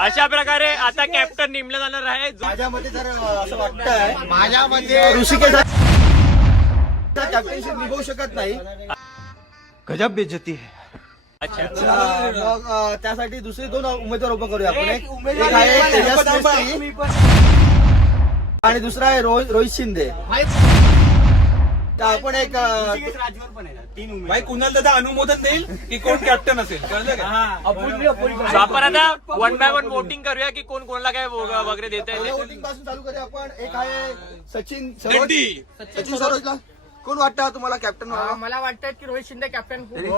अशा प्रकारे आता कॅप्टन नेमला जाणार आहे. माझ्या मते जर असं वाटतंय, माझ्या मते ऋषिकेश कॅप्टनशिप निभावू शकत नाही. गजब बेइज्जती है. अच्छा, मग त्यासाठी दुसरे 2 उमेदवार उभं करूया आपण. एक आहे तेजस मिस्त्री आणि दुसरा आहे रोहित शिंदे. तर आपण एक भाई कुणाल दादा अनुमोदन देईल की कोण कॅप्टन असेल, कळलं का? आपण आता 1 by 1 वोटिंग करूया की कोण कोणाला काय वगैरे देता येईल. वोटिंग पासून चालू करूया आपण. एक आहे सचिन सरोजला कोण वाटतं तुम्हाला कॅप्टन? मला वाटतं की रोहित शिंदे कॅप्टन. एक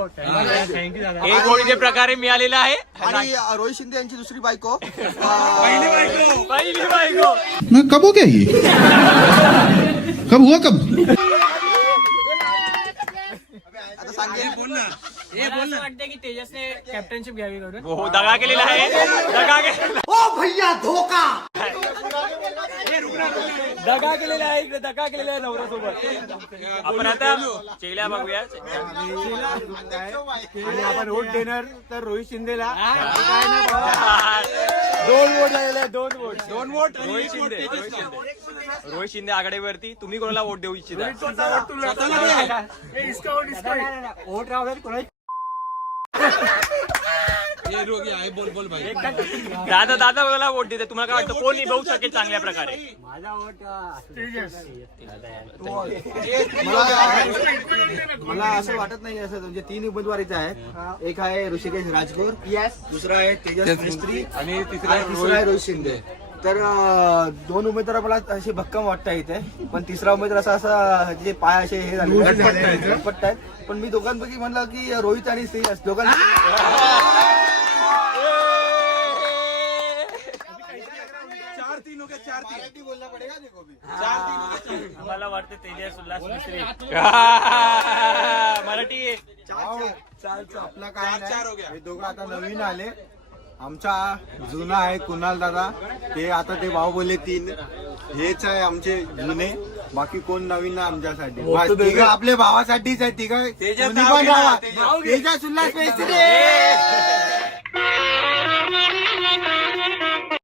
वोटिंगच्या प्रकारे मिळालेला आहे. आणि रोहित शिंदे यांची दुसरी बायको पहिली बायको. कब हो गया ये? कब हुआ कब? आता सांगेल. मला वाटतं की तेजसने कॅप्टनशिप घ्यावी करून. हो, दगा केलेला आहे. दगा केलेला आहे इकडे, दगा केलेला आहे नवऱ्यासोबत. आपण आता चेल्या बघूया. आणि आपण वोट देणार तर रोहित शिंदेला. 2 वोट झालेले आहेत. 2 वोट. 2 वोट रोहित शिंदे. रोहित शिंदे आघाडीवरती. तुम्ही कोणाला वोट देऊ इच्छिता? वोट राहू बोल भाई. दादा मला वोट देते. तुम्हाला काय वाटतं कोण निभावू शकेल चांगल्या प्रकारे? मला असं वाटत नाही. असं म्हणजे 3 उमेदवार इथे आहेत. एक आहे ऋषिकेश राजपूर, दुसरा आहे तेजस मिस्त्री आणि तिसरा आहे रोहित शिंदे. तर 2 उमेदवार मला अशी भक्कम वाटतं इथे. पण तिसरा उमेदवार असा जे पाय असे हे झाले पट्ट आहेत. पण मी दोघांपैकी म्हणलं की रोहित आणि श्रेयस मला वाटतं तेजस उल्हास मिस्त्री. मराठी आपला काय नाही. हे दोघं आता नवीन आले. आमचा जुना आहे कुणाल दादा, ते आता ते भाऊ बोले 3 हेच आहे आमचे जुने. बाकी कोण नवीन ना आमच्यासाठी. तिघं आपल्या भावासाठीच आहे. तिघं तेजस उल्हास मिस्त्री.